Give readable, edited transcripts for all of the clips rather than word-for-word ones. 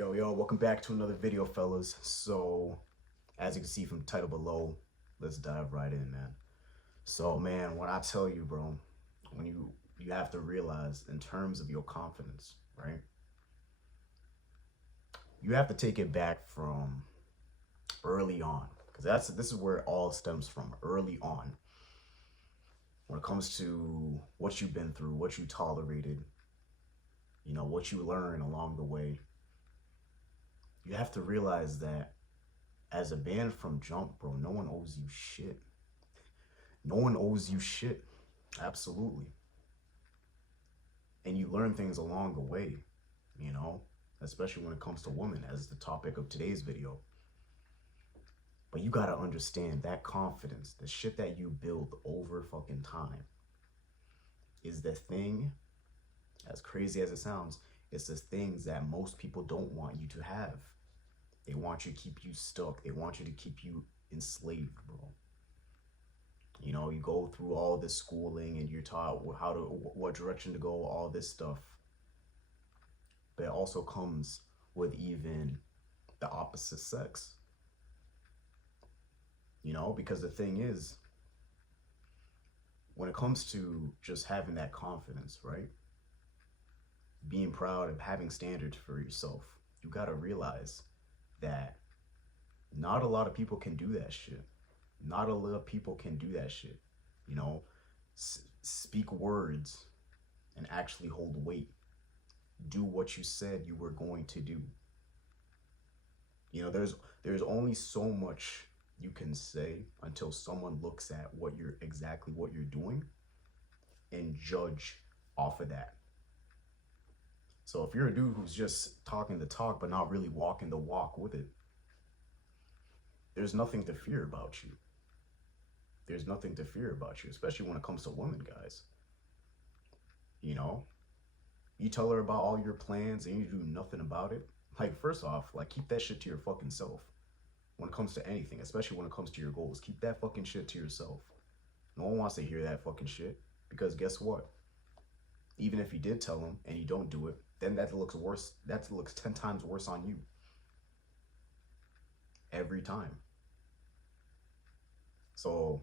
Yo, welcome back to another video, fellas. So, as you can see from the title below, let's dive right in, man. So, man, when I tell you, bro, when you have to realize in terms of your confidence, right? You have to take it back from early on, because this is where it all stems from, early on. When it comes to what you've been through, what you tolerated, what you learn along the way, you have to realize that as a band from jump, bro, no one owes you shit. No one owes you shit. Absolutely. And you learn things along the way, you know, especially when it comes to women, as the topic of today's video. But you gotta understand that confidence, the shit that you build over fucking time, is the thing, as crazy as it sounds, it's the things that most people don't want you to have. They want you to keep you stuck. They want you to keep you enslaved, bro. You go through all this schooling and you're taught what direction to go, all this stuff. But it also comes with even the opposite sex. Because the thing is, when it comes to just having that confidence, right? Being proud of having standards for yourself, you gotta realize that not a lot of people can do that shit. Not a lot of people can do that shit. Speak words and actually hold weight. Do what you said you were going to do. There's only so much you can say until someone looks at what you're doing and judge off of that. So if you're a dude who's just talking the talk but not really walking the walk with it, there's nothing to fear about you. There's nothing to fear about you, especially when it comes to women, guys. You tell her about all your plans and you do nothing about it. Like, first off, keep that shit to your fucking self. When it comes to anything, especially when it comes to your goals, keep that fucking shit to yourself. No one wants to hear that fucking shit, because guess what? Even if you did tell them and you don't do it, then that looks worse. That looks 10 times worse on you. Every time. So,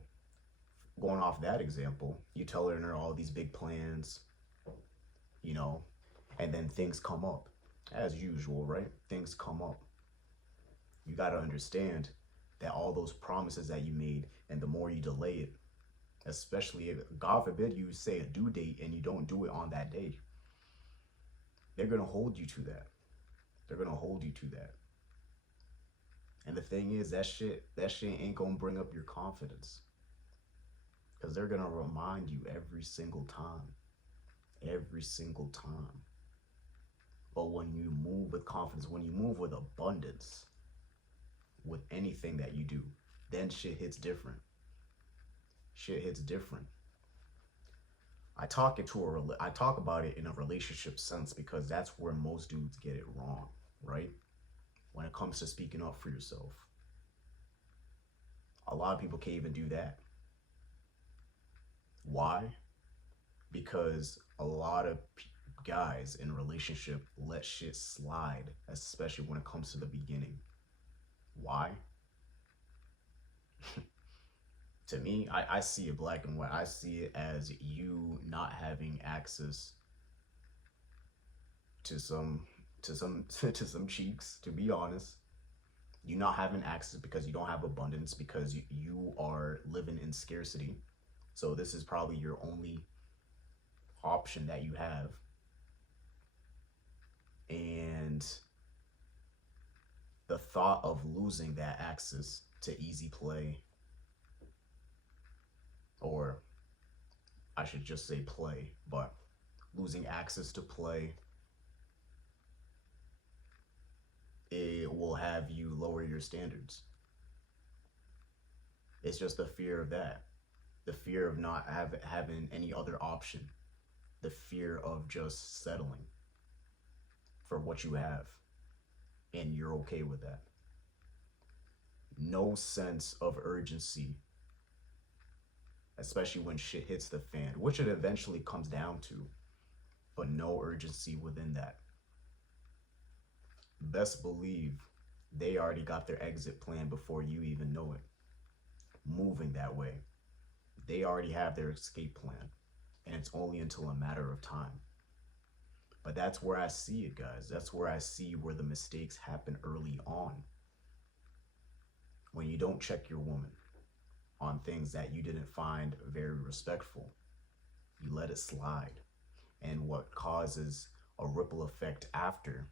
going off that example, you tell her all these big plans, and then things come up. As usual, right? Things come up. You got to understand that all those promises that you made, and the more you delay it, especially if, God forbid, you say a due date and you don't do it on that day, they're going to hold you to that. They're going to hold you to that. And the thing is, that shit ain't going to bring up your confidence. Because they're going to remind you every single time. Every single time. But when you move with confidence, when you move with abundance, with anything that you do, then shit hits different. Shit hits different. I talk about it in a relationship sense, because that's where most dudes get it wrong, right? When it comes to speaking up for yourself. A lot of people can't even do that. Why? Because a lot of guys in a relationship let shit slide, especially when it comes to the beginning. Why? To me, I see it black and white. I see it as you not having access to some to some cheeks, to be honest. You not having access because you don't have abundance, because you are living in scarcity. So this is probably your only option that you have. And the thought of losing that access to easy play, or I should just say play, but losing access to play, it will have you lower your standards. It's just the fear of that. The fear of not having any other option. The fear of just settling for what you have. And you're okay with that. No sense of urgency, especially when shit hits the fan, which it eventually comes down to, but no urgency within that. best believe they already got their exit plan before you even know it. Moving that way, they already have their escape plan, and it's only until a matter of time. But that's where I see it, guys. That's where I see where the mistakes happen early on. When you don't check your woman on things that you didn't find very respectful, you let it slide. And what causes a ripple effect after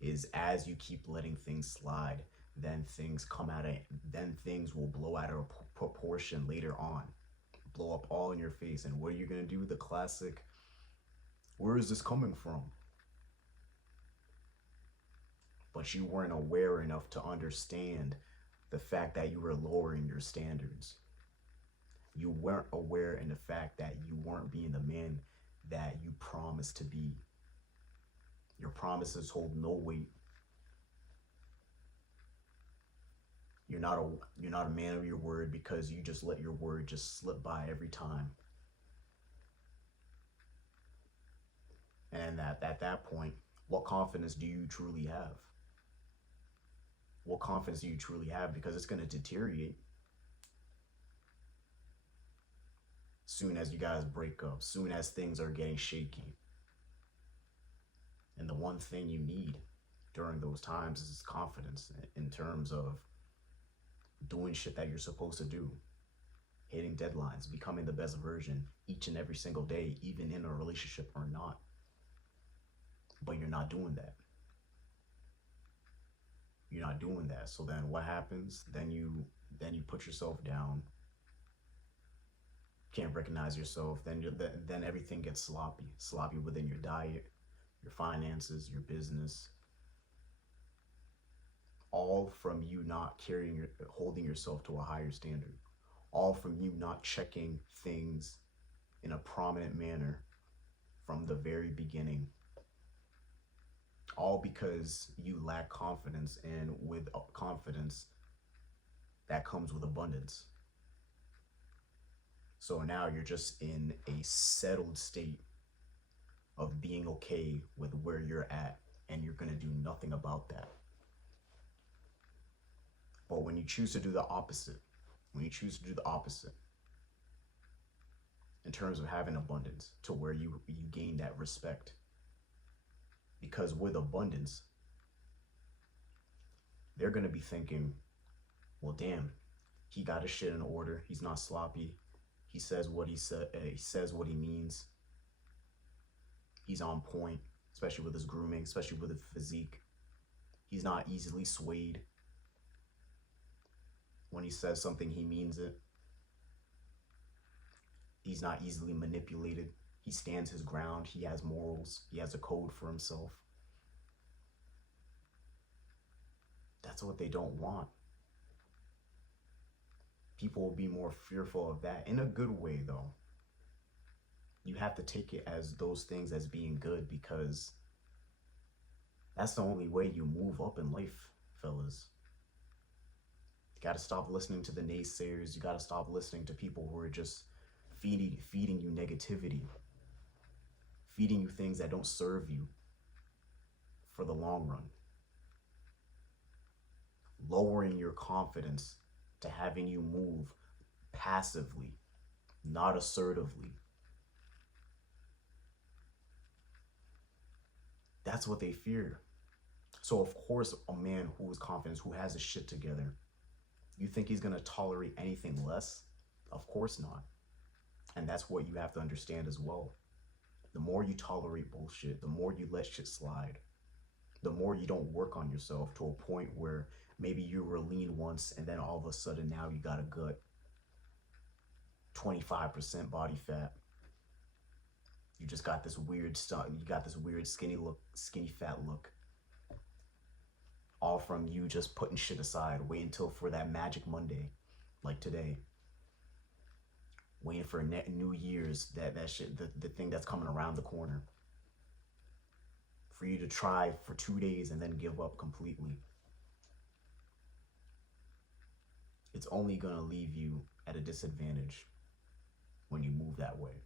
is as you keep letting things slide, then things come out of, then things will blow out of proportion later on, blow up all in your face. And what are you gonna do? The classic, where is this coming from? But you weren't aware enough to understand the fact that you were lowering your standards. You weren't aware in the fact that you weren't being the man that you promised to be. Your promises hold no weight. You're not a man of your word because you just let your word just slip by every time. And at that point, what confidence do you truly have? What confidence do you truly have? Because it's going to deteriorate soon as you guys break up, soon as things are getting shaky. And the one thing you need during those times is confidence in terms of doing shit that you're supposed to do, hitting deadlines, becoming the best version each and every single day, even in a relationship or not. But you're not doing that. You're not doing that. So then what happens? Then you put yourself down. Can't recognize yourself. Then everything gets sloppy within your diet, your finances, your business. All from you not holding yourself to a higher standard. All from you not checking things in a prominent manner from the very beginning. All because you lack confidence, and with confidence, that comes with abundance. So now you're just in a settled state of being okay with where you're at, and you're gonna do nothing about that. But when you choose to do the opposite, in terms of having abundance, to where you gain that respect, because with abundance, they're going to be thinking, well, damn, he got his shit in order. He's not sloppy. He says what he says what he means. He's on point, especially with his grooming, especially with his physique. He's not easily swayed. When he says something, he means it. He's not easily manipulated. He stands his ground. He has morals. He has a code for himself. That's what they don't want. People will be more fearful of that in a good way, though. You have to take it as those things as being good, because that's the only way you move up in life, fellas. You got to stop listening to the naysayers. You got to stop listening to people who are just feeding you negativity, feeding you things that don't serve you for the long run, lowering your confidence to having you move passively, not assertively. That's what they fear. So of course, a man who is confident, who has his shit together, you think he's gonna tolerate anything less? Of course not. And that's what you have to understand as well. The more you tolerate bullshit, the more you let shit slide, the more you don't work on yourself to a point where maybe you were lean once and then all of a sudden now you got a gut, 25% body fat. You just got this weird stuff. You got this weird skinny fat look. All from you just putting shit aside, waiting until for that magic Monday, like today. Waiting for New Year's, that shit, the thing that's coming around the corner. For you to try for 2 days and then give up completely. It's only gonna leave you at a disadvantage when you move that way.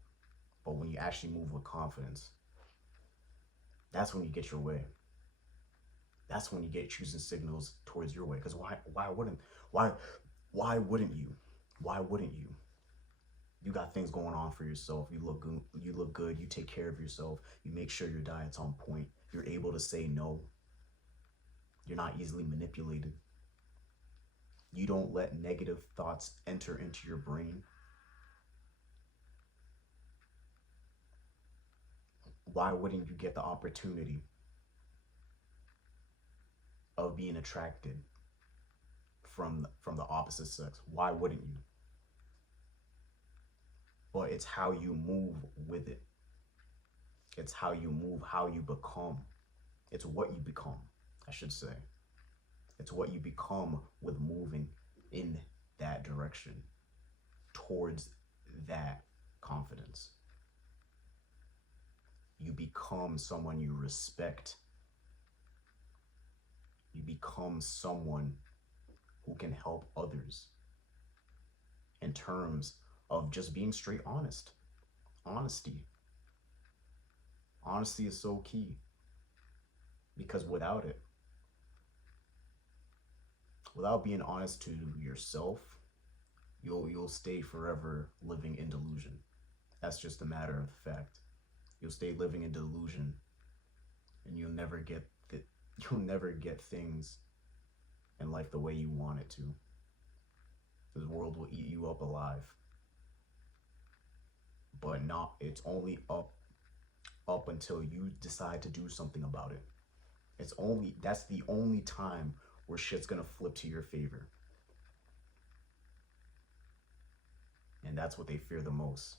But when you actually move with confidence, that's when you get your way. that's when you get choosing signals towards your way. Because why why wouldn't you? Why wouldn't you? You got things going on for yourself. You look good. You look good. You take care of yourself. You make sure your diet's on point. You're able to say no. You're not easily manipulated. You don't let negative thoughts enter into your brain. Why wouldn't you get the opportunity of being attracted from the opposite sex? Why wouldn't you? But it's how you move with it. It's how you move, how you become. It's what you become, I should say. It's what you become with moving in that direction towards that confidence. You become someone you respect. You become someone who can help others in terms of just being straight honest. Honesty. Honesty is so key, because without it, without being honest to yourself, you'll stay forever living in delusion. That's just a matter of fact. You'll stay living in delusion, and you'll never get things in life the way you want it to. This world will eat you up alive. But not it's only up until you decide to do something about it. That's the only time where shit's gonna flip to your favor. And that's what they fear the most.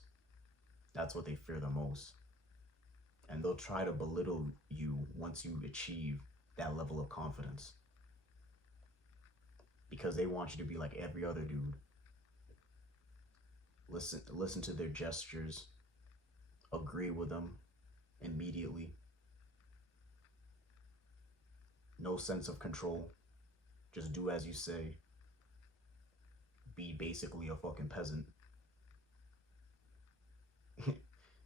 That's what they fear the most. And they'll try to belittle you once you achieve that level of confidence, because they want you to be like every other dude. Listen to their gestures, agree with them immediately. No sense of control. Just do as you say. Be basically a fucking peasant.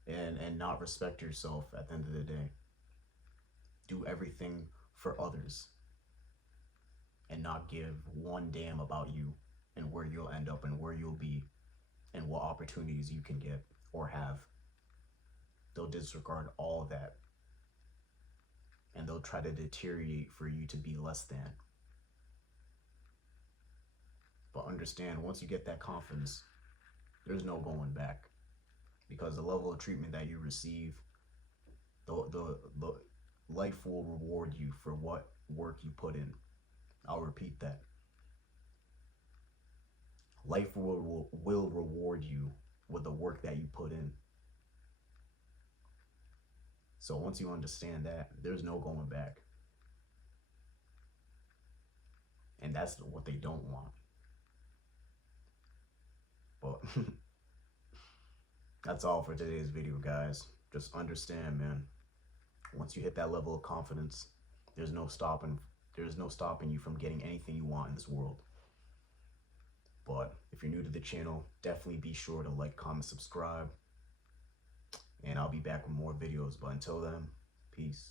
and not respect yourself at the end of the day. Do everything for others and not give one damn about you and where you'll end up and where you'll be and what opportunities you can get or have. They'll disregard all of that, and they'll try to deteriorate for you to be less than. But understand, once you get that confidence, there's no going back, because the level of treatment that you receive, the life will reward you for what work you put in. I'll repeat that. Life will reward you with the work that you put in. So once you understand that, there's no going back. And that's what they don't want. But that's all for today's video, guys. Just understand, man. Once you hit that level of confidence, there's no stopping you from getting anything you want in this world. But if you're new to the channel, definitely be sure to like, comment, subscribe. And I'll be back with more videos. But until then, peace.